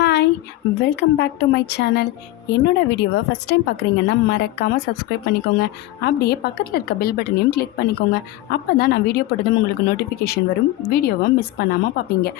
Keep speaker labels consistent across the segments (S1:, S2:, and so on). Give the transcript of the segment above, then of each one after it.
S1: Hi welcome back to my channel என்னோடய வீடியோவை first time பார்க்குறீங்கன்னா மறக்காமல் சப்ஸ்கிரைப் பண்ணிக்கோங்க. அப்படியே பக்கத்தில் இருக்க பெல் பட்டனையும் கிளிக் பண்ணிக்கோங்க. அப்போ தான் நான் வீடியோ போட்டதும் உங்களுக்கு நோட்டிஃபிகேஷன் வரும். வீடியோவை மிஸ் பண்ணாமல் பார்ப்பீங்க.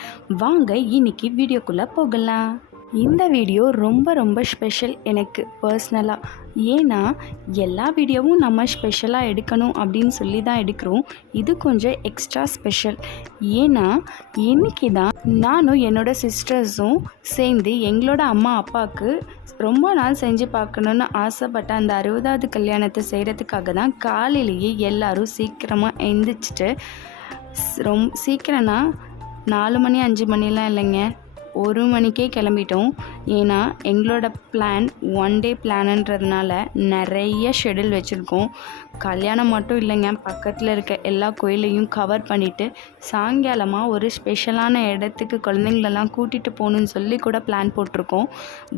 S1: வாங்க இன்னைக்கு வீடியோக்குள்ளே போகலாம். இந்த வீடியோ ரொம்ப ரொம்ப ஸ்பெஷல் எனக்கு பர்சனலாக ஏன்னா எல்லா வீடியோவும் நம்ம ஸ்பெஷலாக எடுக்கணும் அப்படின்னு சொல்லி தான் எடுக்கிறோம். இது கொஞ்சம் எக்ஸ்ட்ரா ஸ்பெஷல் ஏன்னா இன்றைக்கி தான் நானும் என்னோட சிஸ்டர்ஸும் சேர்ந்து எங்களோட அம்மா அப்பாவுக்கு ரொம்ப நாள் செஞ்சு பார்க்கணுன்னு ஆசைப்பட்ட அந்த அறுபதாவது கல்யாணத்தை செய்கிறதுக்காக தான் காலையிலேயே எல்லோரும் சீக்கிரமாக எந்திரிச்சிட்டு ரொம் ரொம்ப சீக்கிரம்னா நாலு மணி அஞ்சு மணிலாம் இல்லைங்க. ஒரு மணிக்கே கிளம்பிட்டோம். ஏன்னா எங்களோட பிளான் ஒன் டே பிளானுன்றதுனால நிறைய ஷெடியூல் வச்சுருக்கோம். கல்யாணம் மட்டும் இல்லைங்க பக்கத்தில் இருக்க எல்லா கோயிலையும் கவர் பண்ணிவிட்டு சாயங்காலமாக ஒரு ஸ்பெஷலான இடத்துக்கு குழந்தைங்களெல்லாம் கூட்டிகிட்டு போகணுன்னு சொல்லி கூட பிளான் போட்டிருக்கோம்.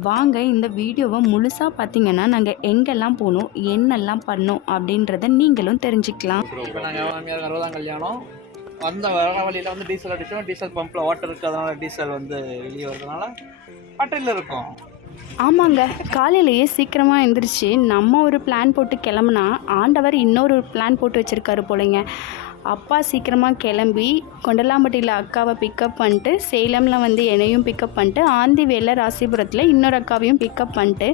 S1: வாங்க இந்த வீடியோவை முழுசாக பார்த்தீங்கன்னா நாங்கள் எங்கெல்லாம் போகணும் என்னெல்லாம் பண்ணோம் அப்படின்றத நீங்களும் தெரிஞ்சுக்கலாம்.
S2: கல்யாணம். வந்த வர வழியில் வந்து டீசல் அடிச்சோம். டீசல் பம்பில் வாட்டர் இருக்குது அதனால் டீசல் வந்து வெளியே வரதுனால பட்டையில் இருக்கும்.
S1: ஆமாங்க. காலையிலேயே சீக்கிரமாக எழுந்திரிச்சு நம்ம ஒரு பிளான் போட்டு கிளம்புனா ஆண்டவர் இன்னொரு பிளான் போட்டு வச்சுருக்காரு போலங்க. அப்பா சீக்கிரமாக கிளம்பி கொண்டலாம்பட்டியில் அக்காவை பிக்கப் பண்ணிட்டு சேலமில் வந்து என்னையும் பிக்கப் பண்ணிட்டு ஆந்தி வேலை ராசிபுரத்தில் இன்னொரு அக்காவையும் பிக்கப் பண்ணிட்டு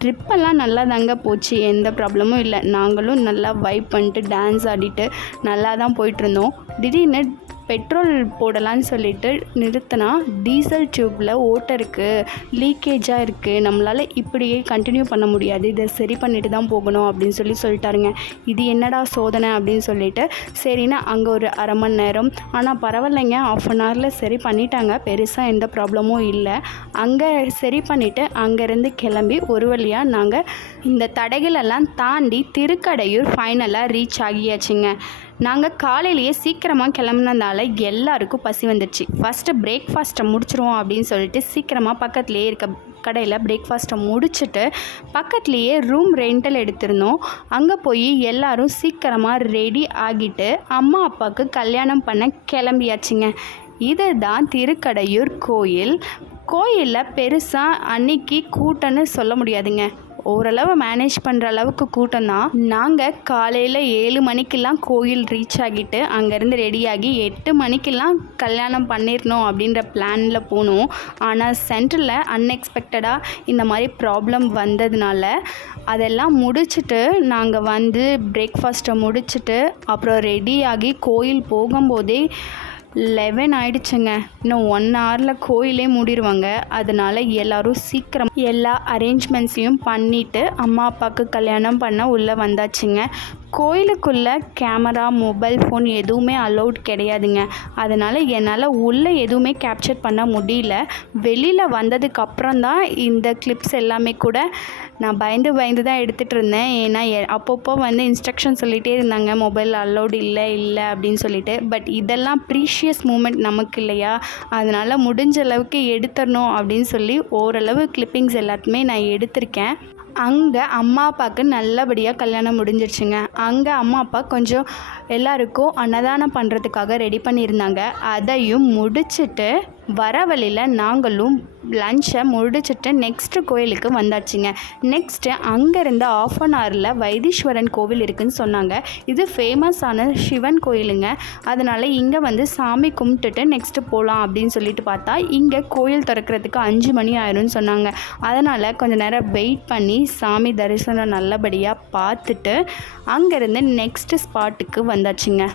S1: ட்ரிப்பெல்லாம் நல்லா தாங்க போச்சு. எந்த ப்ராப்ளமும் இல்லை. நாங்களும் நல்லா வைப் பண்ணிட்டு டான்ஸ் ஆடிட்டு நல்லா தான் போயிட்டுருந்தோம் திடீர்னு பெட்ரோல் போடலான்னு சொல்லிட்டு நிறுத்தினா டீசல் டியூப்பில் ஓட்டை இருக்குது லீக்கேஜாக இருக்குது நம்மளால் இப்படியே கண்டினியூ பண்ண முடியாது. இதை சரி பண்ணிட்டு தான் போகணும் அப்படின்னு சொல்லி சொல்லிட்டாருங்க. இது என்னடா சோதனை அப்படின்னு சொல்லிட்டு சரின்னு அங்கே ஒரு அரை மணி நேரம். ஆனால் பரவாயில்லைங்க ஆஃப் அன் ஹவரில் சரி பண்ணிட்டாங்க. பெருசாக எந்த ப்ராப்ளமும் இல்லை. அங்கே சரி பண்ணிவிட்டு அங்கேருந்து கிளம்பி ஒரு வழியாக நாங்கள் இந்த தடைகளெல்லாம் தாண்டி திருக்கடையூர் ஃபைனலாக ரீச் ஆகியாச்சுங்க. நாங்கள் காலையிலேயே சீக்கிரமாக கிளம்புனதால எல்லாருக்கும் பசி வந்துடுச்சு ஃபஸ்ட்டு பிரேக்ஃபாஸ்ட்டை முடிச்சிருவோம் அப்படின்னு சொல்லிட்டு சீக்கிரமாக பக்கத்துலேயே இருக்க கடையில் பிரேக்ஃபாஸ்ட்டை முடிச்சுட்டு பக்கத்துலேயே ரூம் ரெண்டல் எடுத்திருந்தோம். அங்கே போய் எல்லோரும் சீக்கிரமாக ரெடி ஆகிட்டு அம்மா அப்பாவுக்கு கல்யாணம் பண்ண கிளம்பியாச்சுங்க. இதுதான் திருக்கடையூர் கோயில். கோயிலில் பெருசாக அன்னைக்கு கூட்டன்னு சொல்ல முடியாதுங்க. ஓரளவு மேனேஜ் பண்ணுற அளவுக்கு கூட்டம் தான். நாங்கள் காலையில் ஏழு மணிக்கெல்லாம் கோயில் ரீச் ஆகிட்டு அங்கேருந்து ரெடியாகி எட்டு மணிக்கெல்லாம் கல்யாணம் பண்ணிடணும் அப்படின்ற பிளானில் போனோம். ஆனால் சென்டரில் அன்எக்ஸ்பெக்டடாக இந்த மாதிரி ப்ராப்ளம் வந்ததுனால அதெல்லாம் முடிச்சுட்டு நாங்கள் வந்து பிரேக்ஃபாஸ்ட்டை முடிச்சுட்டு அப்புறம் ரெடியாகி கோயில் போகும்போதே லெவன் ஆயிடுச்சுங்க. இன்னும் ஒன் ஹவரில் கோயிலே மூடிடுவாங்க அதனால எல்லாரும் சீக்கிரம் எல்லா அரேஞ்ச்மெண்ட்ஸையும் பண்ணிவிட்டு அம்மா அப்பாவுக்கு கல்யாணம் பண்ண உள்ளே வந்தாச்சுங்க. கோயிலுக்குள்ளே கேமரா மொபைல் ஃபோன் எதுவுமே அலௌட் கிடையாதுங்க. அதனால் என்னால் உள்ளே எதுவுமே கேப்சர் பண்ண முடியல. வெளியில் வந்ததுக்கப்புறம் தான் இந்த கிளிப்ஸ் எல்லாமே கூட நான் பயந்து பயந்து தான் எடுத்துகிட்டு இருந்தேன். ஏன்னா எ- அப்பப்போ வந்து இன்ஸ்ட்ரக்ஷன் சொல்லிகிட்டே இருந்தாங்க. மொபைல் அலௌட் இல்லை இல்லை அப்படின்னு சொல்லிட்டு. பட் இதெல்லாம் ப்ரீஷியஸ் மூமெண்ட் நமக்கு இல்லையா? அதனால் முடிஞ்ச அளவுக்கு எடுத்துடணும் அப்படின்னு சொல்லி ஓரளவு கிளிப்பிங்ஸ் எல்லாத்தையுமே நான் எடுத்திருக்கேன். அங்கே அம்மா அப்பாவுக்கு நல்லபடியாக கல்யாணம் முடிஞ்சிருச்சுங்க. அங்கே அம்மா அப்பா கொஞ்சம் எல்லாருக்கும் அன்னதானம் பண்ணுறதுக்காக ரெடி பண்ணியிருந்தாங்க. அதையும் முடிச்சுட்டு வர வழியில் நாங்களும் லஞ்சை முடிச்சிட்டு நெக்ஸ்ட்டு கோயிலுக்கு வந்தாச்சுங்க. நெக்ஸ்ட்டு அங்கேருந்து ஆஃப் அன் ஹவரில் வைத்தீஸ்வரன் கோவில் இருக்குதுன்னு சொன்னாங்க. இது ஃபேமஸான சிவன் கோயிலுங்க. அதனால் இங்கே வந்து சாமி கும்பிட்டுட்டு நெக்ஸ்ட்டு போகலாம் அப்படின்னு சொல்லிட்டு பார்த்தா இங்கே கோயில் திறக்கிறதுக்கு அஞ்சு மணி ஆயிரும்னு சொன்னாங்க. அதனால் கொஞ்ச நேரம் வெயிட் பண்ணி சாமி தரிசனம் நல்லபடியாக பார்த்துட்டு அங்கேருந்து நெக்ஸ்ட்டு ஸ்பாட்டுக்கு வந்தாச்சுங்க.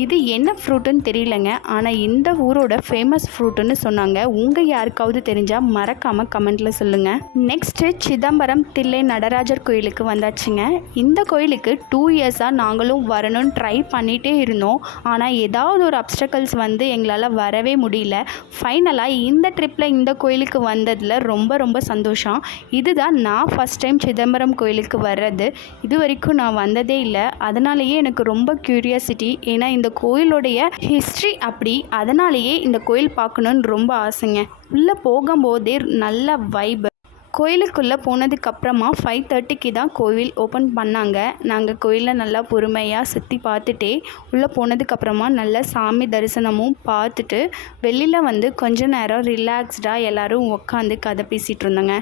S1: இது என்ன ஃப்ரூட்டுன்னு தெரியலங்க. ஆனால் இந்த ஊரோட ஃபேமஸ் ஃப்ரூட்டுன்னு சொன்னாங்க. உங்கள் யாருக்காவது தெரிஞ்சால் மறக்காமல் கமெண்ட்டில் சொல்லுங்கள் நெக்ஸ்ட்டு சிதம்பரம் தில்லை நடராஜர் கோயிலுக்கு வந்தாச்சுங்க. இந்த கோயிலுக்கு டூ இயர்ஸாக நாங்களும் வரணும்னு ட்ரை பண்ணிகிட்டே இருந்தோம். ஆனால் ஏதாவது ஒரு அப்டக்கல்ஸ் வந்து எங்களால் வரவே முடியல. ஃபைனலாக இந்த ட்ரிப்பில் இந்த கோயிலுக்கு வந்ததில் ரொம்ப ரொம்ப சந்தோஷம். இதுதான் நான் ஃபஸ்ட் டைம் சிதம்பரம் கோயிலுக்கு வர்றது. இது வரைக்கும் நான் வந்ததே இல்லை. அதனாலேயே எனக்கு ரொம்ப க்யூரியாசிட்டி ஏன்னா இந்த கோயிலுடைய ஹிஸ்ட்ரி அப்படி அதனாலேயே இந்த கோயில் பார்க்கணுன்னு ரொம்ப ஆசைங்க. உள்ளே போகும்போதே நல்ல வைப் கோயிலுக்குள்ளே போனதுக்கப்புறமா ஃபைவ் தேர்ட்டிக்கு தான் கோவில் ஓப்பன் பண்ணாங்க. நாங்கள் கோயிலில் நல்லா பொறுமையாக சுற்றி பார்த்துட்டே உள்ளே போனதுக்கப்புறமா நல்லா சாமி தரிசனமும் பார்த்துட்டு வெளியில் வந்து கொஞ்ச நேரம் ரிலாக்ஸ்டாக எல்லோரும் உட்காந்து கதை பேசிகிட்டு இருந்தோங்க.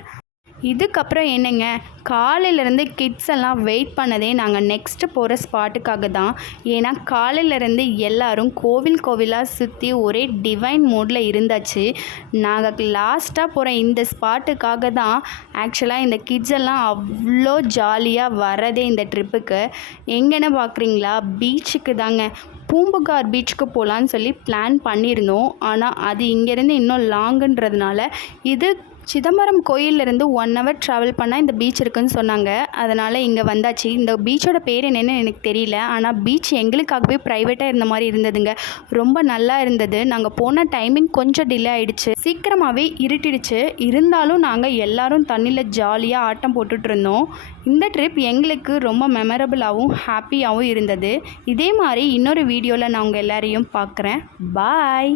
S1: இதுக்கப்புறம் என்னங்க? காலையிலேருந்து கிட்ஸ் எல்லாம் வெயிட் பண்ணதே நாங்கள் நெக்ஸ்ட்டு போகிற ஸ்பாட்டுக்காக தான். ஏன்னா காலையிலேருந்து எல்லாரும் கோவில் கோவிலாக சுற்றி ஒரே டிவைன் மோடில் இருந்தாச்சு. நாங்கள் லாஸ்ட்டாக போகிற இந்த ஸ்பாட்டுக்காக தான் ஆக்சுவலாக இந்த கிட்ஸ் எல்லாம் அவ்வளோ ஜாலியாக வரதே இந்த ட்ரிப்புக்கு எங்கன்னு பார்க்குறீங்களா பீச்சுக்கு தாங்க. பூம்புகார் பீச்சுக்கு போகலான்னு சொல்லி பிளான் பண்ணியிருந்தோம். ஆனால் அது இங்கேருந்து இன்னும் லாங்குன்றதுனால இது சிதம்பரம் கோயிலிருந்து ஒன் ஹவர் ட்ராவல் பண்ணால் இந்த பீச் இருக்குன்னு சொன்னாங்க. அதனால் இங்கே வந்தாச்சு. இந்த பீச்சோட பேர் என்னென்னு எனக்கு தெரியல. ஆனால் பீச் எங்களுக்காகவே ப்ரைவேட்டாக இருந்த மாதிரி இருந்ததுங்க. ரொம்ப நல்லா இருந்தது. நாங்கள் போன டைமிங் கொஞ்சம் டிலே ஆகிடுச்சு சீக்கிரமாகவே இருட்டிடுச்சு. இருந்தாலும் நாங்கள் எல்லோரும் தண்ணியில் ஜாலியாக ஆட்டம் போட்டுட்டு இருந்தோம். இந்த ட்ரிப் எங்களுக்கு ரொம்ப மெமரபுளாகவும் ஹாப்பியாகவும் இருந்தது. இதே மாதிரி இன்னொரு வீடியோவில் நான் உங்கள் எல்லாரையும் பார்க்குறேன். பாய்